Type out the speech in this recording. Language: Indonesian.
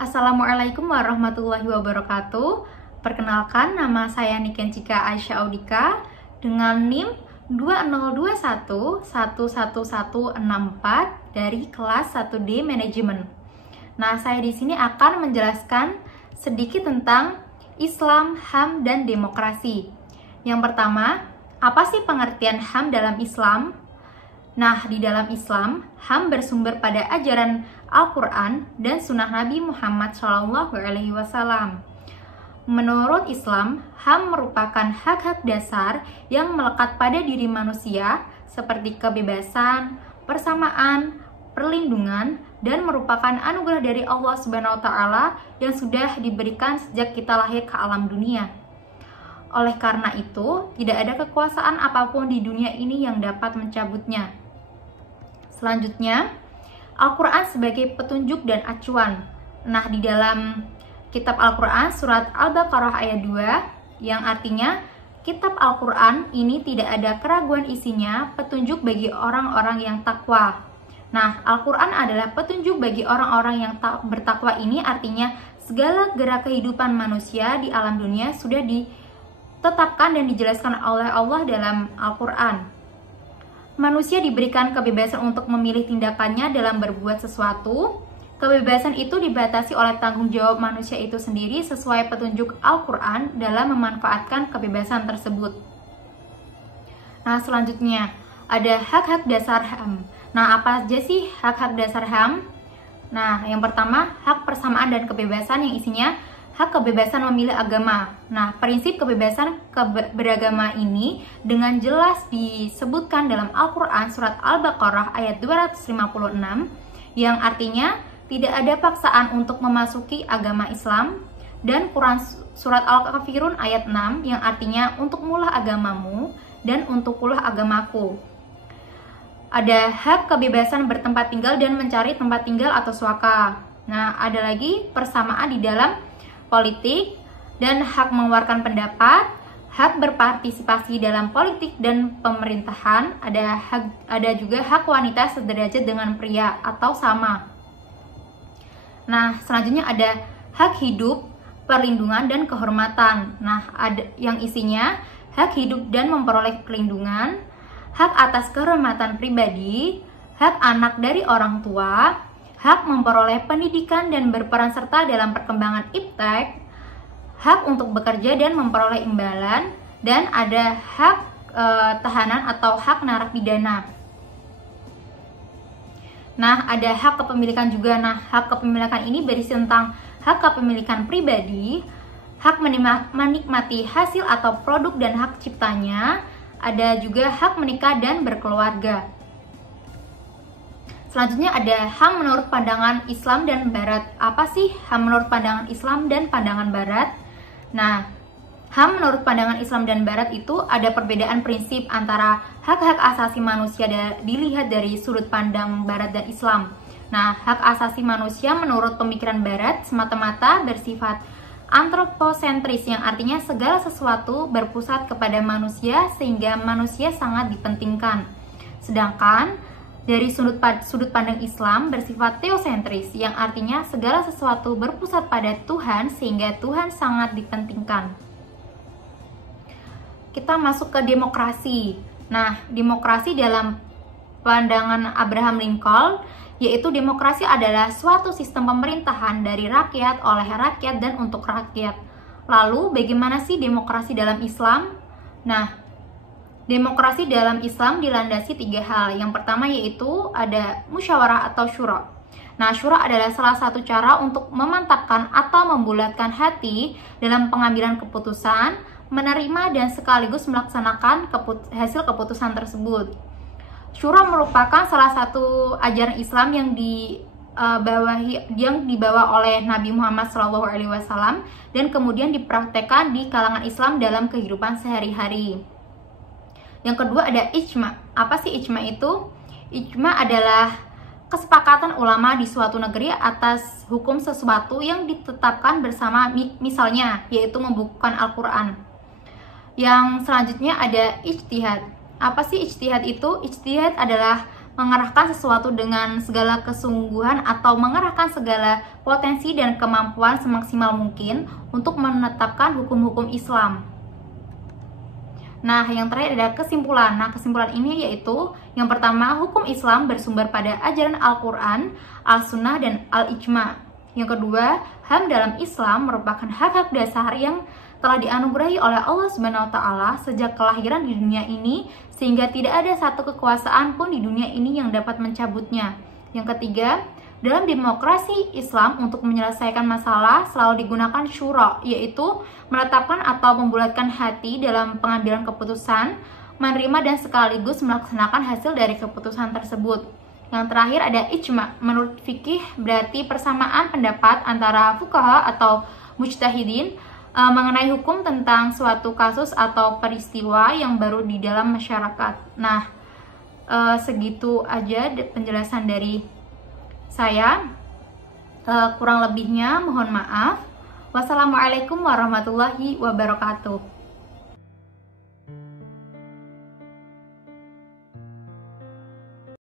Assalamualaikum warahmatullahi wabarakatuh. Perkenalkan, nama saya Niken Cika Aisyah Audika dengan NIM 201111164 dari kelas 1D Manajemen. Nah, saya di sini akan menjelaskan sedikit tentang Islam, HAM, dan demokrasi. Yang pertama, apa sih pengertian HAM dalam Islam? Nah, di dalam Islam, HAM bersumber pada ajaran Al-Quran dan Sunnah Nabi Muhammad SAW. Menurut Islam, HAM merupakan hak-hak dasar yang melekat pada diri manusia seperti kebebasan, persamaan, perlindungan, dan merupakan anugerah dari Allah Subhanahu wa Ta'ala yang sudah diberikan sejak kita lahir ke alam dunia. Oleh karena itu, tidak ada kekuasaan apapun di dunia ini yang dapat mencabutnya. Selanjutnya, Al-Quran sebagai petunjuk dan acuan. Nah, di dalam kitab Al-Quran surat Al-Baqarah ayat 2, yang artinya kitab Al-Quran ini tidak ada keraguan isinya, petunjuk bagi orang-orang yang takwa. Nah, Al-Quran adalah petunjuk bagi orang-orang yang bertakwa, ini artinya segala gerak kehidupan manusia di alam dunia sudah ditetapkan dan dijelaskan oleh Allah dalam Al-Quran. Manusia diberikan kebebasan untuk memilih tindakannya dalam berbuat sesuatu. Kebebasan itu dibatasi oleh tanggung jawab manusia itu sendiri sesuai petunjuk Al-Quran dalam memanfaatkan kebebasan tersebut. Nah, selanjutnya ada hak-hak dasar HAM. Nah, apa aja sih hak-hak dasar HAM? Nah, yang pertama, hak persamaan dan kebebasan yang isinya hak kebebasan memilih agama. Nah, prinsip kebebasan beragama ini dengan jelas disebutkan dalam Al-Quran surat Al-Baqarah ayat 256, yang artinya tidak ada paksaan untuk memasuki agama Islam, dan Quran surat Al-Kafirun ayat 6, yang artinya untukmulah agamamu dan untukkulah agamaku. Ada hak kebebasan bertempat tinggal dan mencari tempat tinggal atau suaka. Nah, ada lagi persamaan di dalam politik dan hak mengeluarkan pendapat, hak berpartisipasi dalam politik dan pemerintahan, ada juga hak wanita sederajat dengan pria atau sama. Nah, selanjutnya ada hak hidup, perlindungan dan kehormatan. Nah, ada yang isinya hak hidup dan memperoleh perlindungan, hak atas kehormatan pribadi, hak anak dari orang tua, hak memperoleh pendidikan dan berperan serta dalam perkembangan iptek, hak untuk bekerja dan memperoleh imbalan, dan ada hak tahanan atau hak narapidana. Nah, ada hak kepemilikan juga. Nah, hak kepemilikan ini berisi tentang hak kepemilikan pribadi, hak menikmati hasil atau produk dan hak ciptanya, ada juga hak menikah dan berkeluarga. Selanjutnya ada HAM menurut pandangan Islam dan Barat. Apa sih HAM menurut pandangan Islam dan pandangan Barat? Nah, HAM menurut pandangan Islam dan Barat itu ada perbedaan prinsip antara hak-hak asasi manusia dilihat dari sudut pandang Barat dan Islam. Nah, hak asasi manusia menurut pemikiran Barat semata-mata bersifat antroposentris, yang artinya segala sesuatu berpusat kepada manusia sehingga manusia sangat dipentingkan. Sedangkan dari sudut pandang Islam bersifat teosentris, yang artinya segala sesuatu berpusat pada Tuhan sehingga Tuhan sangat dipentingkan. Kita masuk ke demokrasi. Nah, demokrasi dalam pandangan Abraham Lincoln, yaitu demokrasi adalah suatu sistem pemerintahan dari rakyat, oleh rakyat, dan untuk rakyat. Lalu, bagaimana sih demokrasi dalam Islam? Nah, demokrasi dalam Islam dilandasi 3 hal. Yang pertama yaitu ada musyawarah atau syura. Nah, syura adalah salah satu cara untuk memantapkan atau membulatkan hati dalam pengambilan keputusan, menerima dan sekaligus melaksanakan hasil keputusan tersebut. Syura merupakan salah satu ajaran Islam yang dibawa oleh Nabi Muhammad SAW dan kemudian dipraktekkan di kalangan Islam dalam kehidupan sehari-hari. Yang kedua ada ijma. Apa sih ijma itu? Ijma adalah kesepakatan ulama di suatu negeri atas hukum sesuatu yang ditetapkan bersama, misalnya yaitu membukukan Al-Quran. Yang selanjutnya ada ijtihad. Apa sih ijtihad itu? Ijtihad adalah mengerahkan sesuatu dengan segala kesungguhan atau mengerahkan segala potensi dan kemampuan semaksimal mungkin untuk menetapkan hukum-hukum Islam. Nah, yang terakhir ada kesimpulan. Nah, kesimpulan ini yaitu yang pertama, hukum Islam bersumber pada ajaran Al-Quran, Al-Sunnah, dan Al-Ijma. Yang kedua, HAM dalam Islam merupakan hak-hak dasar yang telah dianugerahi oleh Allah Subhanahu wa Ta'ala sejak kelahiran di dunia ini, sehingga tidak ada satu kekuasaan pun di dunia ini yang dapat mencabutnya. Yang ketiga, dalam demokrasi Islam untuk menyelesaikan masalah selalu digunakan syura, yaitu menetapkan atau membulatkan hati dalam pengambilan keputusan, menerima dan sekaligus melaksanakan hasil dari keputusan tersebut. Yang terakhir ada ijma. Menurut fikih berarti persamaan pendapat antara fuqaha atau mujtahidin mengenai hukum tentang suatu kasus atau peristiwa yang baru di dalam masyarakat. Nah, segitu aja penjelasan dari saya. Kurang lebihnya mohon maaf. Wassalamualaikum warahmatullahi wabarakatuh.